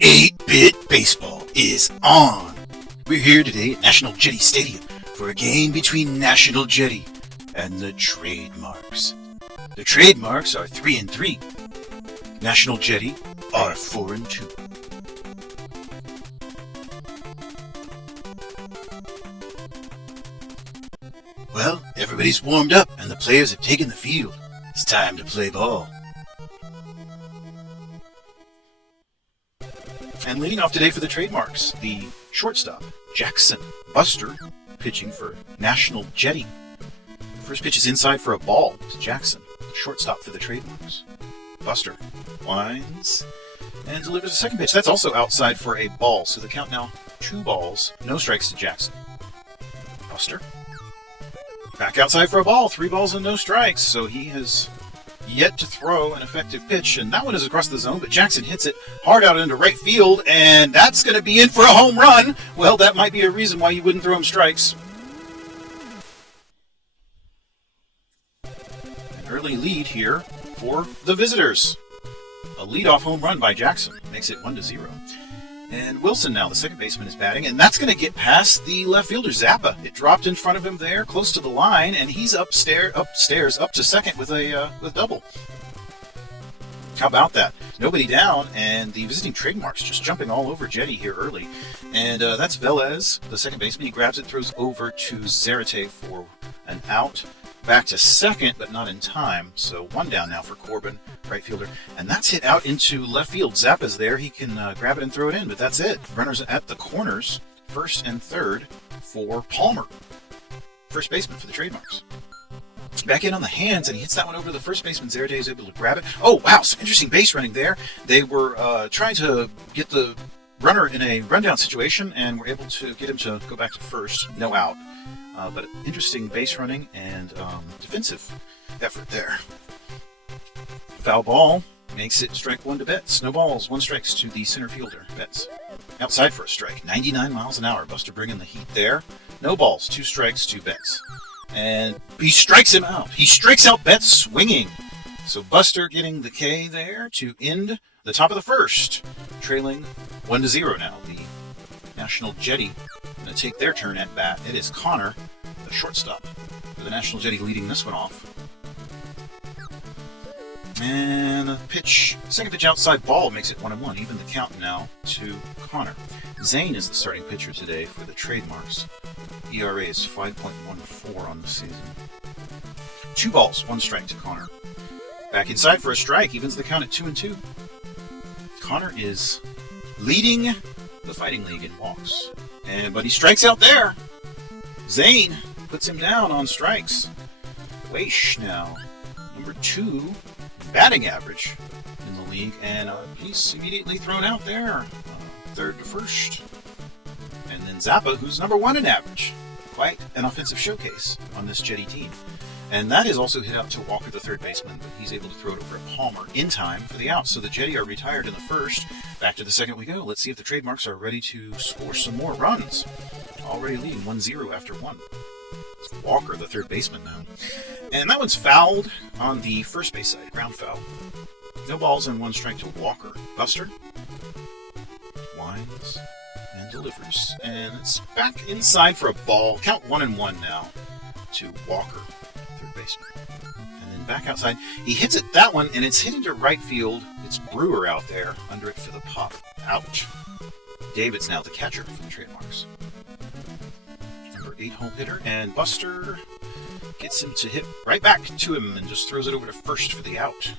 Eight-Bit Baseball is on! We're here today at National Jetty Stadium for a game between National Jetty and the Trademarks. The Trademarks are 3-3. National Jetty are 4-2. Well, everybody's warmed up and the players have taken the field. It's time to play ball. And leading off today for the Trademarks, the shortstop, Jackson Buster, pitching for National Jetty. First pitch is inside for a ball to Jackson, shortstop for the Trademarks. Buster winds and delivers a second pitch. That's also outside for a ball, so the count now 2 balls, no strikes to Jackson. Buster back outside for a ball, 3 balls and no strikes, so he has yet to throw an effective pitch, and that one is across the zone, but Jackson hits it hard out into right field, and that's going to be in for a home run. Well, that might be a reason why you wouldn't throw him strikes. An early lead here for the visitors. A leadoff home run by Jackson makes it 1-0. And Wilson now, the second baseman, is batting, and that's going to get past the left fielder, Zappa. It dropped in front of him there, close to the line, and he's upstairs up to second with a double. How about that? Nobody down, and the visiting Trademarks just jumping all over Jetty here early. And that's Velez, the second baseman. He grabs it, throws over to Zarate for an out. Back to second, but not in time. So 1 down now for Corbin, right fielder. And that's hit out into left field. Zappa's there. He can grab it and throw it in, but that's it. Runners at the corners, first and third for Palmer, first baseman for the Trademarks. Back in on the hands, and he hits that one over to the first baseman. Zarate is able to grab it. Oh, wow, some interesting base running there. They were trying to get the runner in a rundown situation, and were able to get him to go back to first. No out. But interesting base running and defensive effort there. Foul ball makes it strike 1 to Betts. No balls, 1 strikes to the center fielder, Betts. Outside for a strike, 99 miles an hour. Buster bringing the heat there. No balls, 2 strikes to Betts. And he strikes him out. He strikes out Betts swinging. So Buster getting the K there to end the top of the first. Trailing 1-0 now. The National Jetty going to take their turn at bat. It is Connor, the shortstop, for the National Jetty, leading this one off. And a pitch, second pitch outside ball makes it 1-1. Even the count now to Connor. Zane is the starting pitcher today for the Trademarks. ERA is 5.14 on the season. 2 balls, 1 strike to Connor. Back inside for a strike, evens the count at 2-2. Connor is leading the Fighting League in walks. But he strikes out there. Zane puts him down on strikes. Weish now, number 2 batting average in the league, and he's immediately thrown out there, third to first. And then Zappa, who's number 1 in average. Quite an offensive showcase on this Jetty team. And that is also hit out to Walker, the third baseman, but he's able to throw it over at Palmer in time for the out. So the Jetty are retired in the first. Back to the second we go. Let's see if the Trademarks are ready to score some more runs. Already leading 1-0 after 1. Walker, the third baseman now. And that one's fouled on the first base side, ground foul. No balls and 1 strike to Walker. Buster winds and delivers. And it's back inside for a ball. Count 1-1 now to Walker, third baseman. And then back outside. He hits it that one, and it's hit into right field. It's Brewer out there under it for the pop. Out. David's now the catcher for the Trademarks. Number 8 hole hitter, and Buster gets him to hit right back to him and just throws it over to first for the out.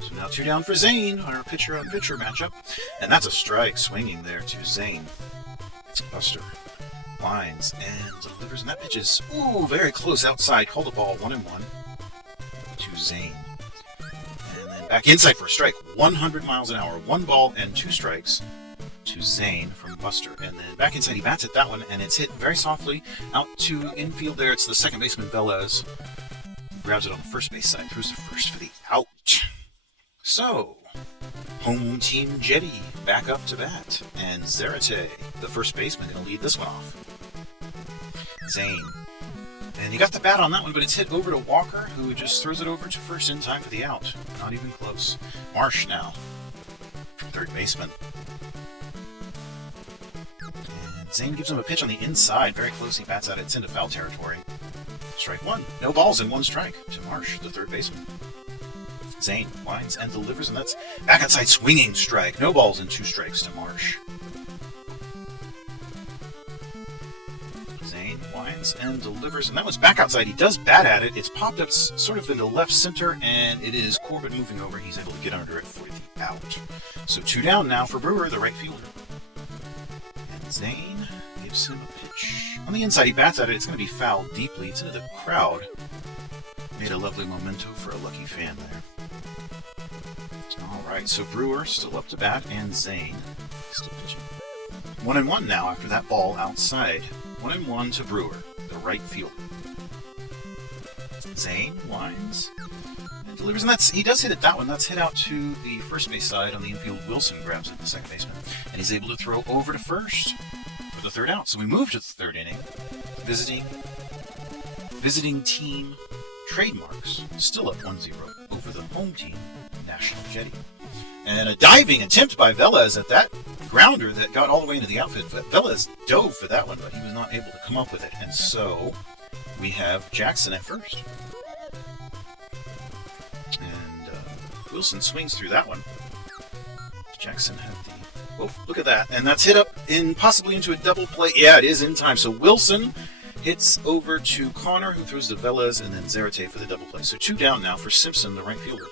So now 2 down for Zane, our pitcher-on-pitcher matchup. And that's a strike swinging there to Zane. Buster lines and delivers, and that pitch is very close outside. Called the ball 1-1 to Zane. And then back inside for a strike, 100 miles an hour, 1 ball and 2 strikes to Zane from Buster. And then back inside, he bats at that one, and it's hit very softly out to infield there. It's the second baseman, Velez. Grabs it on the first base side, throws to first for the out. So, home team Jetty back up to bat, and Zarate, the first baseman, going to lead this one off. Zane And he got the bat on that one, but it's hit over to Walker, who just throws it over to first in time for the out. Not even close. Marsh now, third baseman. And Zane gives him a pitch on the inside. Very close, he bats at it. It's into foul territory. Strike one. No balls and one strike to Marsh, the third baseman. Zane winds and delivers, and that's back outside swinging strike. No balls and two strikes to Marsh. Zane winds and delivers, and that one's back outside. He does bat at it. It's popped up sort of into left center, and it is Corbin moving over. He's able to get under it for the out. So two down now for Brewer, the right fielder. And Zane gives him a pitch. On the inside, he bats at it. It's going to be fouled deeply. It's into the crowd. Made a lovely memento for a lucky fan there. Alright, so Brewer still up to bat, and Zane still pitching. 1-1 now after that ball outside. 1-1 to Brewer, the right fielder. Zane winds and delivers, and he does hit it that one. That's hit out to the first base side on the infield. Wilson grabs it, the second baseman, and he's able to throw over to first for the third out. So we move to the third inning. Visiting team Trademarks still up 1-0 over the home team, National Jetty. And a diving attempt by Velez at that grounder that got all the way into the outfield. Velez dove for that one, but he was not able to come up with it. And so we have Jackson at first. And Wilson swings through that one. Jackson had the... Oh, look at that. And that's hit up possibly into a double play. Yeah, it is in time. So Wilson hits over to Connor, who throws to Velez, and then Zarate for the double play. So two down now for Simpson, the right fielder.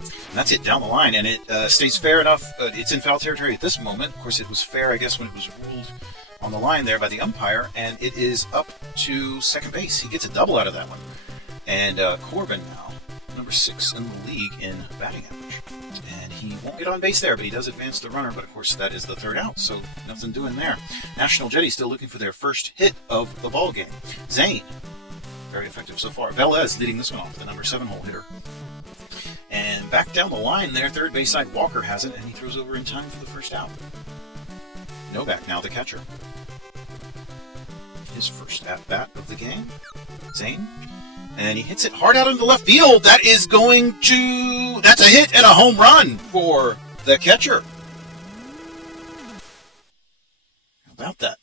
And that's it down the line, and it stays fair enough. It's in foul territory at this moment. Of course, it was fair, I guess, when it was ruled on the line there by the umpire, and it is up to second base. He gets a double out of that one. And Corbin now, number 6 in the league in batting average. And he won't get on base there, but he does advance the runner, but of course that is the third out, so nothing doing there. National Jetty still looking for their first hit of the ball game. Zane, very effective so far. Velez leading this one off, the number 7 hole hitter. And back down the line there, third base side, Walker has it, and he throws over in time for the first out. Novak now the catcher. His first at-bat of the game. Zane. And he hits it hard out into left field. That's a hit and a home run for the catcher. How about that?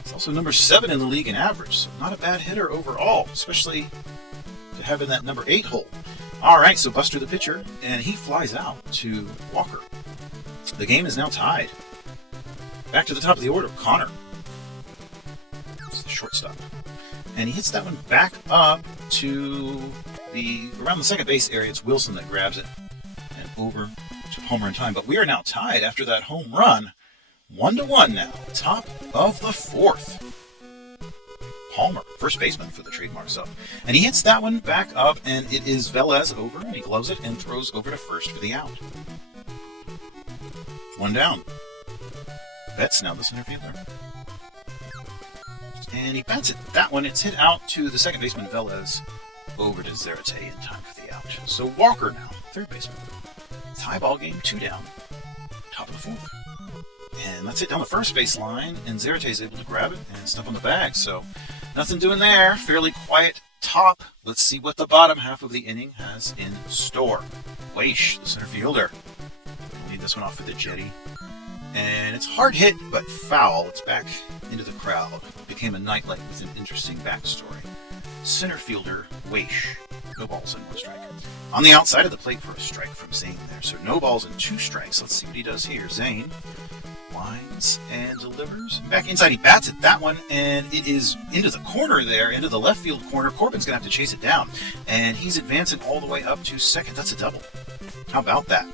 It's also number 7 in the league in average, so not a bad hitter overall, especially to have in that number 8 hole. All right, so Buster the pitcher, and he flies out to Walker. The game is now tied. Back to the top of the order, Connor. It's the shortstop. And he hits that one back up to around the second base area. It's Wilson that grabs it and over to Palmer in time. But we are now tied after that home run. 1-1 now. Top of the fourth. Palmer, first baseman for the Trademarks up. And he hits that one back up, and it is Velez over, and he gloves it and throws over to first for the out. 1 down. Betts now the center fielder. And he bats it. That one, it's hit out to the second baseman, Velez, over to Zarate in time for the out. So Walker now, third baseman. Tie ball game, 2 down. Top of the fourth. And that's it down the first base line, and Zarate is able to grab it and step on the bag. So nothing doing there. Fairly quiet top. Let's see what the bottom half of the inning has in store. Weish, the center fielder. Lead this one off with the Jetty. And it's hard hit, but foul. It's back into the crowd. Became a nightlight with an interesting backstory. Center fielder, Weish. No balls and 1 strike. On the outside of the plate for a strike from Zane there. So no balls and 2 strikes. Let's see what he does here. Zane winds and delivers. Back inside, he bats at that one, and it is into the corner there, into the left field corner. Corbin's going to have to chase it down. And he's advancing all the way up to second. That's a double. How about that?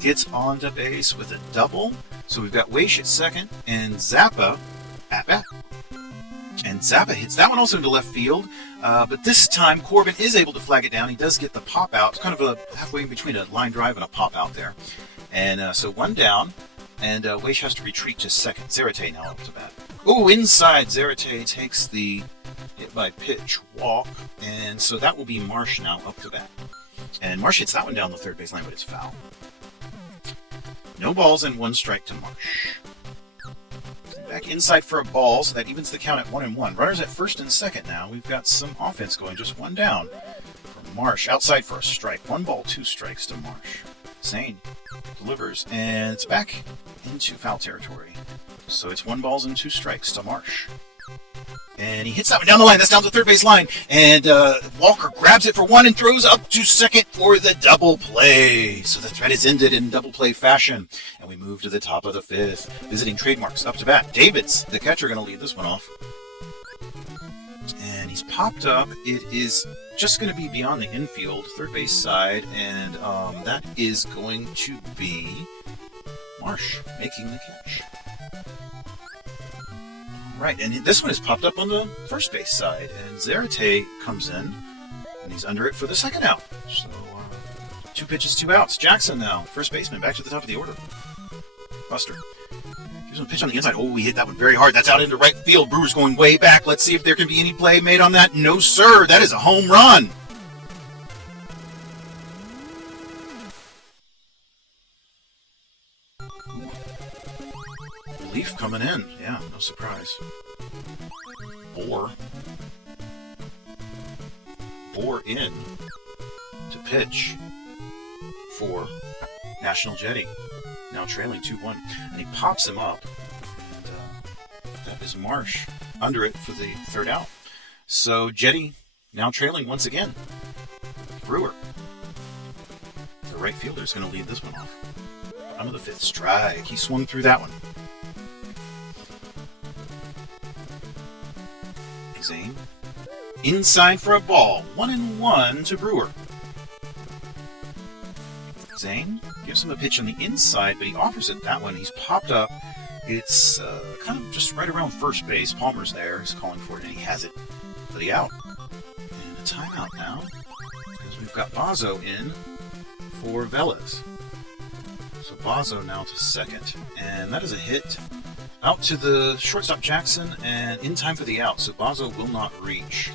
Gets onto base with a double. So we've got Weish at second, and Zappa at bat. And Zappa hits that one also into left field, but this time Corbin is able to flag it down. He does get the pop out. It's kind of a halfway in between a line drive and a pop out there. And so 1 down, and Weish has to retreat to second. Zarate now up to bat. Oh, inside, Zarate takes the hit by pitch walk, and so that will be Marsh now up to bat. And Marsh hits that one down the third base line, but it's foul. No balls and 1 strike to Marsh. back inside for a ball, so that evens the count at 1-1. Runners at first and second now. We've got some offense going, just one down. For Marsh, outside for a strike. 1 ball, 2 strikes to Marsh. Zane delivers, and it's back into foul territory. So it's 1 ball and 2 strikes to Marsh. And he hits that one down the line. That's down the third base line. And Walker grabs it for 1 and throws up to second for the double play. So the threat is ended in double play fashion. And we move to the top of the 5th. Visiting Trademarks up to bat. Davids, the catcher, going to lead this one off. And he's popped up. It is just going to be beyond the infield, third base side. And that is going to be Marsh making the catch. Right, and this one is popped up on the first base side, and Zarate comes in, and he's under it for the second out. So, 2 pitches, 2 outs. Jackson now, first baseman, back to the top of the order. Buster gives him a pitch on the inside. Oh, he hit that one very hard. That's out into right field. Brewers going way back. Let's see if there can be any play made on that. No, sir. That is a home run. Relief coming in. Yeah, no surprise. Bore in to pitch for National Jetty. Now trailing 2-1. And he pops him up. And that is Marsh under it for the third out. So Jetty now trailing once again. Brewer, the right fielder, is going to lead this one off. Bottom of the 5th, strike. He swung through that one. Zane inside for a ball. 1-1 to Brewer. Zane gives him a pitch on the inside, but he offers it that one. He's popped up. It's kind of just right around first base. Palmer's there. He's calling for it, and he has it for the out. And a timeout now, because we've got Bazo in for Velez. So Bazo now to second, and that is a hit out to the shortstop Jackson, and in time for the out, so Bazo will not reach.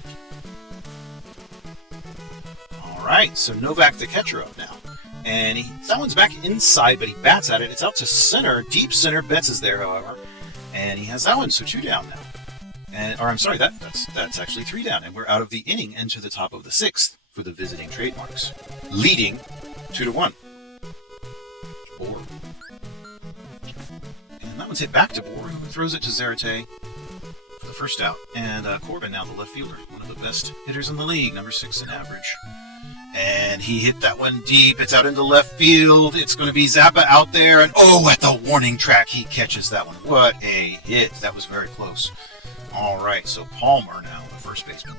All right, so Novak, the catcher, up now. And that one's back inside, but he bats at it. It's out to center, deep center. Betts is there, however. And he has that one, so 2 down now. That's actually 3 down, and we're out of the inning and to the top of the 6th for the visiting Trademarks. Leading 2-1. Bore. And that one's hit back to Bore, who throws it to Zarate for the first out. And Corbin now, the left fielder, one of the best hitters in the league, number 6 in average. And he hit that one deep. It's out into left field. It's going to be Zappa out there. And at the warning track, he catches that one. What a hit. That was very close. All right, so Palmer now, the first baseman.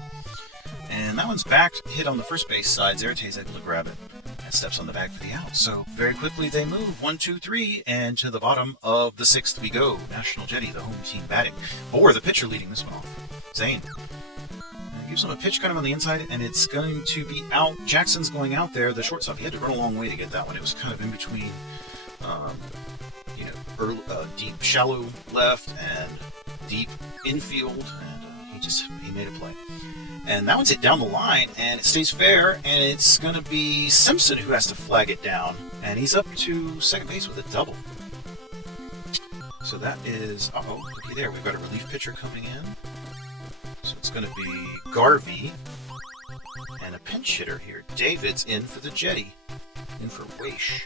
And that one's back, hit on the first base side. Zarate's able to grab it and steps on the bag for the out. So very quickly they move 1, 2, 3, and to the bottom of the 6th we go. National Jetty, the home team, batting. Bore, the pitcher, leading this one off. Zane gives him a pitch kind of on the inside, and it's going to be out. Jackson's going out there, the shortstop. He had to run a long way to get that one. It was kind of in between, deep, shallow left and deep infield, and he made a play. And that one's hit down the line, and it stays fair, and it's going to be Simpson who has to flag it down, and he's up to second base with a double. So that is, looky there, we've got a relief pitcher coming in. So it's going to be Garvey and a pinch hitter here. David's in for the Jetty, in for Weish.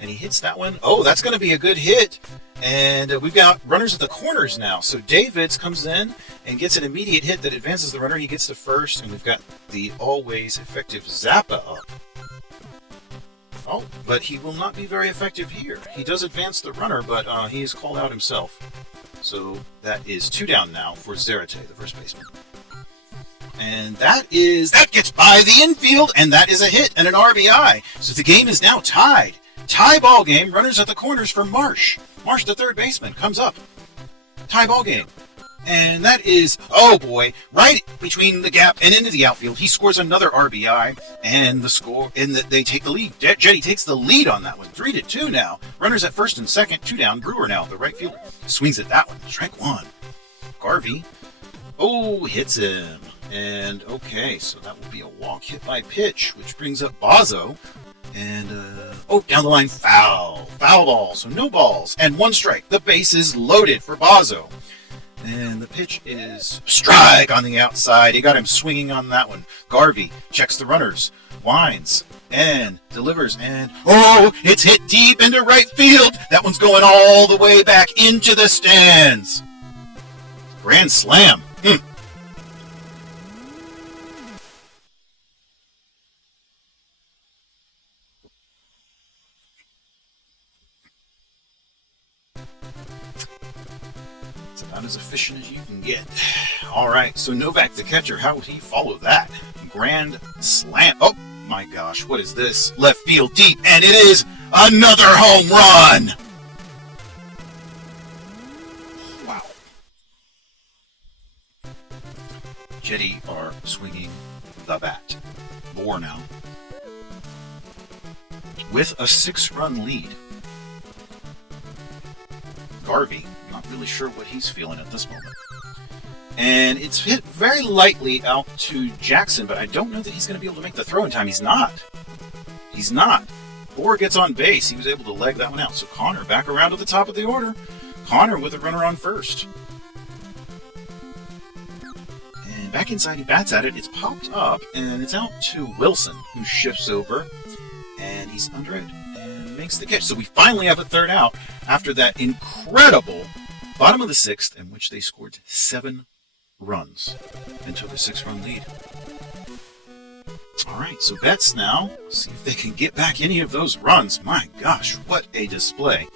And he hits that one. Oh, that's going to be a good hit. And we've got runners at the corners now. So Davids comes in and gets an immediate hit that advances the runner. He gets to first, and we've got the always effective Zappa up. Oh, but he will not be very effective here. He does advance the runner, but he is called out himself. So that is 2 down now for Zarate, the first baseman. And that gets by the infield, and that is a hit and an RBI. So the game is now tied. Tie ball game, runners at the corners for Marsh. Marsh, the third baseman, comes up. Tie ball game. And that is, right between the gap and into the outfield. He scores another RBI, and they take the lead. Jetty takes the lead on that one. 3-2 now. Runners at first and second, 2 down. Brewer now, the right fielder. Swings at that one. Strike 1. Garvey. Hits him. And so that will be a walk hit by pitch, which brings up Bazo. And, down the line, foul. Foul ball, so no balls. And 1 strike. The base is loaded for Bozzo. And the pitch is strike on the outside. He got him swinging on that one. Garvey checks the runners, winds, and delivers. And, it's hit deep into right field. That one's going all the way back into the stands. Grand slam. About as efficient as you can get. All right, so Novak, the catcher, how would he follow that? Grand slam. Oh my gosh, what is this? Left field deep, and it is another home run. Wow. Jetty are swinging the bat. Bohr now with a 6-run lead. Garvey, not really sure what he's feeling at this moment. And it's hit very lightly out to Jackson, but I don't know that he's going to be able to make the throw in time. He's not. Bohr gets on base. He was able to leg that one out. So Connor back around to the top of the order. Connor with a runner on first. And back inside, he bats at it. It's popped up, and it's out to Wilson, who shifts over, and he's under it. Makes the catch. So we finally have a third out after that incredible bottom of the 6th in which they scored 7 runs and took a 6-run lead. All right, so Betts now. See if they can get back any of those runs. My gosh, what a display.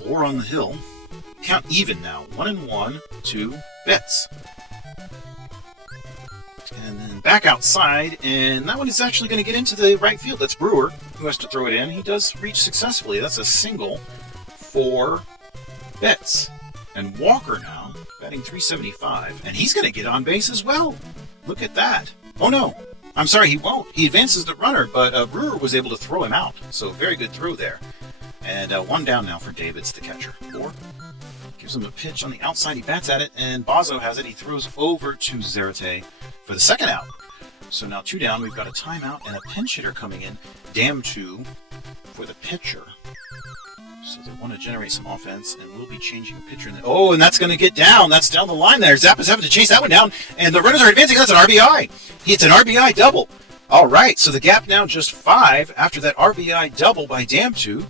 Bohr on the hill. Count even now. 1-1 to Betts. And then back outside, and that one is actually going to get into the right field. That's Brewer, who has to throw it in. He does reach successfully. That's a single for Betts. And Walker now, batting .375, and he's going to get on base as well. Look at that. Oh, no. I'm sorry, he won't. He advances the runner, but Brewer was able to throw him out. So very good throw there. And 1 down now for Davids, the catcher. Bohr gives him a pitch on the outside. He bats at it, and Bozzo has it. He throws over to Zarate for the 2nd out. So now 2 down. We've got a timeout and a pinch hitter coming in. Damn 2 for the pitcher. So they want to generate some offense, and we'll be changing a pitcher. And that's going to get down. That's down the line there. Zappa's having to chase that one down, and the runners are advancing. That's an RBI. It's an RBI double. All right, so the gap now just 5 after that RBI double by Damtu,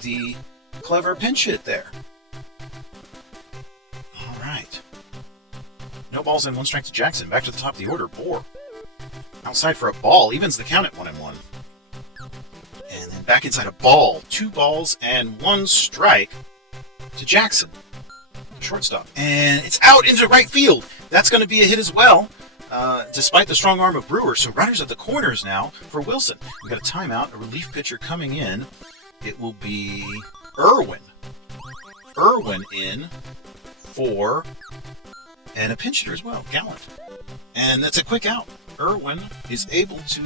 the clever pinch hit there. All right. No balls and 1 strike to Jackson. Back to the top of the order. Bohr outside for a ball. Evens the count at 1-1. And then back inside a ball. 2 balls and 1 strike to Jackson, shortstop. And it's out into right field. That's going to be a hit as well, despite the strong arm of Brewer. So runners at the corners now for Wilson. We've got a timeout, a relief pitcher coming in. It will be Irwin. Irwin in for, and a pinch hitter as well, Gallant. And that's a quick out. Irwin is able to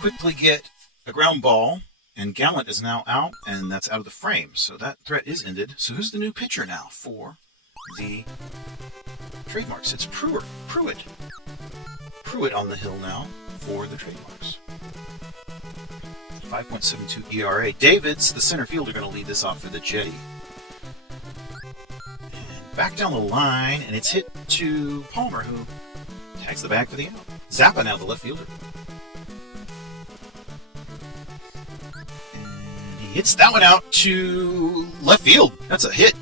quickly get a ground ball, and Gallant is now out, and that's out of the frame. So that threat is ended. So who's the new pitcher now for the Trademarks? It's Pruitt. Pruitt on the hill now for the Trademarks. 5.72 ERA. Davids, the center fielder, going to lead this off for the Jetty. And back down the line, and it's hit to Palmer, who tags the bag for the out. Zappa now the left fielder. And he hits that one out to left field. That's a hit.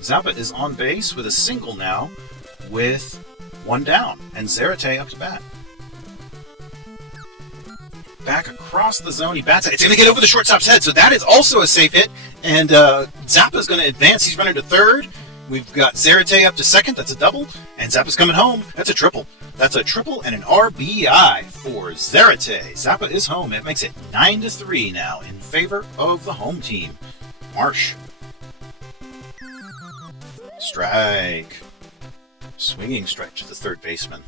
Zappa is on base with a single now with 1 down. And Zarate up to bat. Back across the zone, he bats it. It's going to get over the shortstop's head, so that is also a safe hit. And Zappa's going to advance. He's running to third. We've got Zarate up to second. That's a double. And Zappa's coming home. That's a triple. That's a triple and an RBI for Zarate. Zappa is home. It makes it 9-3 now in favor of the home team. Marsh. Strike. Swinging strike to the third baseman.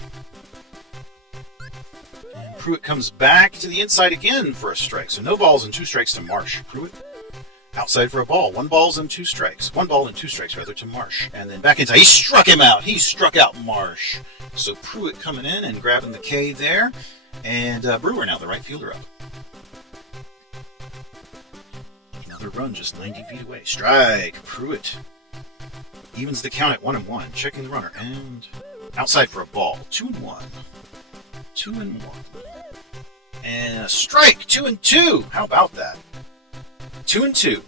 And Pruitt comes back to the inside again for a strike. So no balls and 2 strikes to Marsh. Pruitt outside for a ball. 1 ball and 2 strikes. 1 ball and 2 strikes, rather, to Marsh. And then back inside. He struck him out. He struck out Marsh. So Pruitt coming in and grabbing the K there. And Brewer now, the right fielder up. Another run just 90 feet away. Strike. Pruitt evens the count at 1-1. Checking the runner. And outside for a ball. 2-1. 2-1. And a strike. 2-2. How about that? 2-2.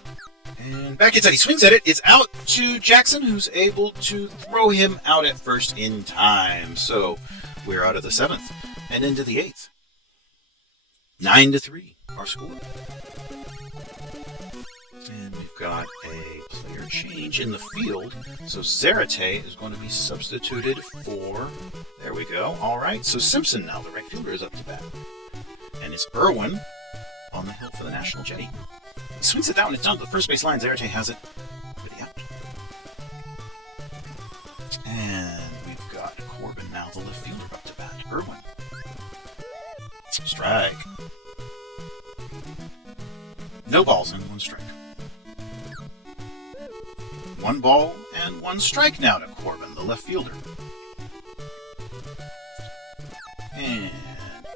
And back inside. He swings at it. It's out to Jackson, who's able to throw him out at first in time. So we're out of the 7th and into the 8th. 9-3. Our score. And we've got a player change in the field. So Zarate is going to be substituted for... There we go. All right. So Simpson now, the right fielder, is up to bat. And it's Irwin on the hill for the National Jetty. He swings it down. It's down to the first base line. Zarate has it for the out. And we've got Corbin now, the left fielder, up to bat. Irwin. Strike. No balls and 1 strike. 1 ball and 1 strike now to Corbin, the left fielder. And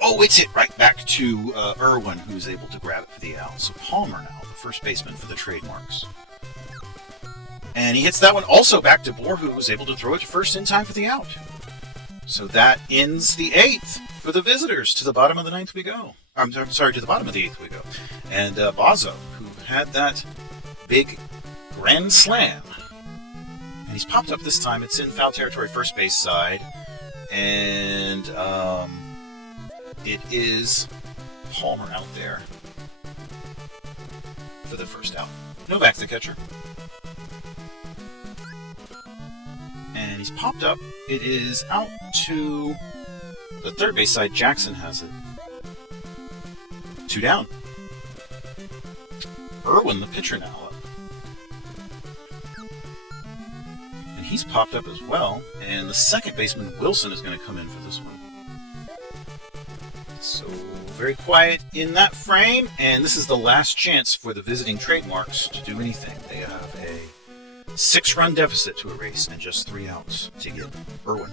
oh, it's hit right back to Irwin, who's able to grab it for the out. So Palmer now, the first baseman for the Trademarks. And he hits that one also back to Bohr, who was able to throw it to first in time for the out. So that ends the 8th for the visitors. To the bottom of the 9th we go. I'm sorry, to the bottom of the 8th we go. And Bozzo, who had that big grand slam. And he's popped up this time. It's in foul territory, first base side. And it is Palmer out there for the first out. Novak, the catcher. And he's popped up. It is out to the third base side. Jackson has it. 2 down. Irwin, the pitcher, now up. And he's popped up as well. And the second baseman, Wilson, is going to come in for this one. So, very quiet in that frame. And this is the last chance for the visiting Trademarks to do anything. They have a 6-run deficit to erase and just 3 outs to get Irwin.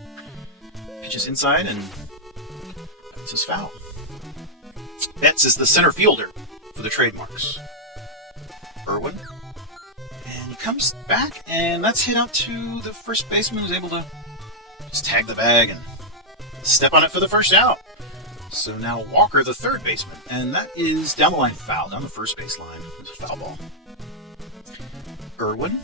Pitches inside and that's his foul. Betts is the center fielder for the Trademarks. Irwin. And he comes back, and that's hit out to the first baseman, who's able to just tag the bag and step on it for the first out. So now Walker, the third baseman, and that is down the line foul, down the first base line. It's a foul ball. Irwin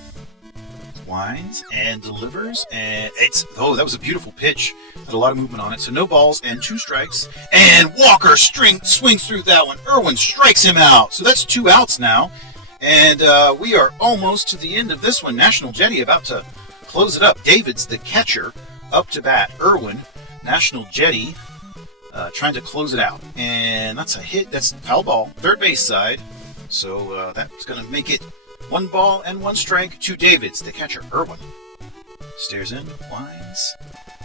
winds and delivers, and it's that was a beautiful pitch. Had a lot of movement on it, so no balls and 2 strikes. And Walker swings through that one. Irwin strikes him out, so that's 2 outs now. And we are almost to the end of this one. National Jetty about to close it up. David's the catcher, up to bat. Irwin, National Jetty, trying to close it out. And that's a hit. That's foul ball, third base side. So that's going to make it 1 ball and 1 strike to Davids, the catcher, Irwin. Stares in, winds,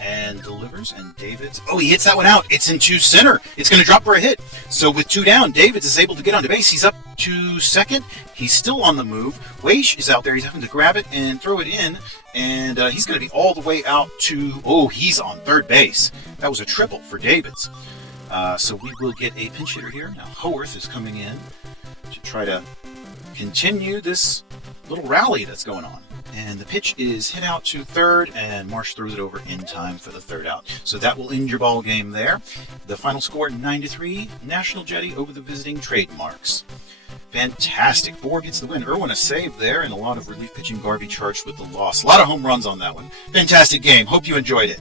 and delivers, and Davids... Oh, he hits that one out. It's into center. It's going to drop for a hit. So with 2 down, Davids is able to get onto base. He's up to second. He's still on the move. Weish is out there. He's having to grab it and throw it in, and he's going to be all the way out to... Oh, he's on third base. That was a triple for Davids. So we will get a pinch hitter here. Now Howarth is coming in to try to continue this little rally that's going on. And the pitch is hit out to third, and Marsh throws it over in time for the third out. So that will end your ball game there. The final score, 9-3, National Jetty over the visiting Trademarks. Fantastic. Bohr gets the win. Irwin a save there, and a lot of relief pitching. Garvey charged with the loss. A lot of home runs on that one. Fantastic game. Hope you enjoyed it.